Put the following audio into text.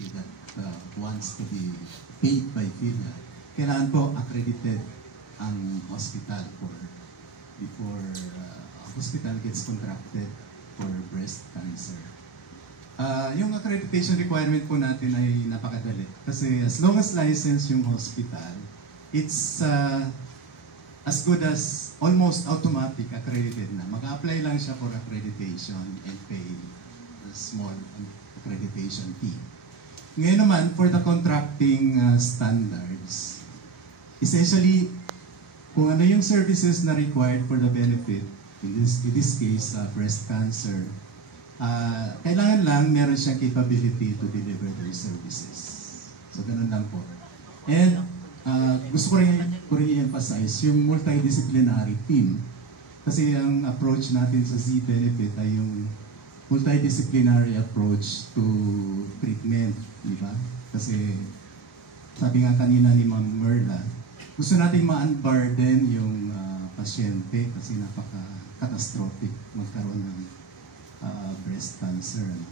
that wants to be paid by PhilHealth, kailangan po accredited ang hospital before a hospital gets contracted for breast cancer. Yung accreditation requirement po natin ay napakadali. Kasi as long as licensed yung hospital, it's as good as almost automatic accredited na. Mag-apply lang siya for accreditation and pay a small accreditation fee. Ngayon naman, for the contracting standards, essentially, kung ano yung services na required for the benefit, in this case, breast cancer, kailangan lang meron siyang capability to deliver those services. So, ganun lang po. And gusto ko rin i-emphasize yung multidisciplinary team. Kasi ang approach natin sa Z-Benefit ay yung multidisciplinary approach to treatment, di ba? Kasi sabi nga kanina ni Ma'am Merla, gusto natin ma-unburden yung pasyente kasi napaka-catastrophic magkaroon ng breast cancer. No?